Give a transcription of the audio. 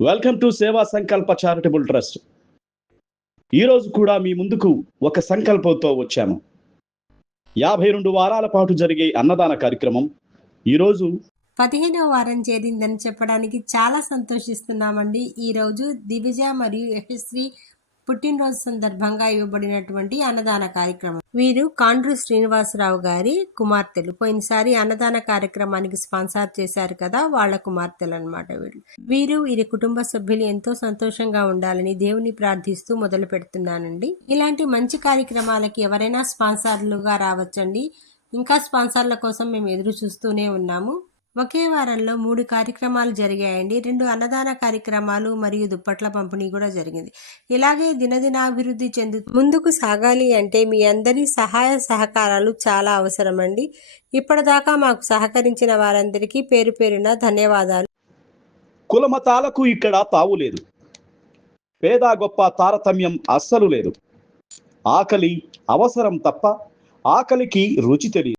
Welcome to సేవా సంకల్ప charitable trust ఈరోజు కూడా మీ ముందుకు ఒక సంకల్పంతో వచ్చాము. యాభై రెండు వారాల పాటు జరిగే అన్నదాన కార్యక్రమం ఈరోజు పదిహేనవ వారం చేరిందని చెప్పడానికి చాలా సంతోషిస్తున్నామండి. ఈరోజు దివిజ మరియు యశస్వి పుట్టినరోజు సందర్భంగా ఇవ్వబడినటువంటి అన్నదాన కార్యక్రమం. వీరు కాండ్రు శ్రీనివాసరావు గారి కుమార్తెలు. పోయినసారి అన్నదాన కార్యక్రమానికి స్పాన్సర్ చేశారు కదా వాళ్ళ కుమార్తెలు అనమాట వీళ్ళు. వీరు వీరి కుటుంబ సభ్యులు ఎంతో సంతోషంగా ఉండాలని దేవుని ప్రార్థిస్తూ మొదలు పెడుతున్నానండి. ఇలాంటి మంచి కార్యక్రమాలకి ఎవరైనా స్పాన్సర్లుగా రావచ్చండి. ఇంకా స్పాన్సర్ల కోసం మేము ఎదురు చూస్తూనే ఉన్నాము. ఒకే వారంలో మూడు కార్యక్రమాలు జరిగాయండి. రెండు అన్నదాన కార్యక్రమాలు మరియు దుప్పట్ల పంపిణీ కూడా జరిగింది. ఇలాగే దినదినాభివృద్ధి చెందు ముందుకు సాగాలి అంటే మీ అందరి సహాయ సహకారాలు చాలా అవసరమండి. ఇప్పటిదాకా మాకు సహకరించిన వారందరికీ పేరు పేరున ధన్యవాదాలు. కులమతాలకు ఇక్కడ తావు లేదు. పేద గొప్ప తారతమ్యం అస్సలు లేదు. ఆకలి అవసరం తప్ప ఆకలికి రుచి తెలియదు.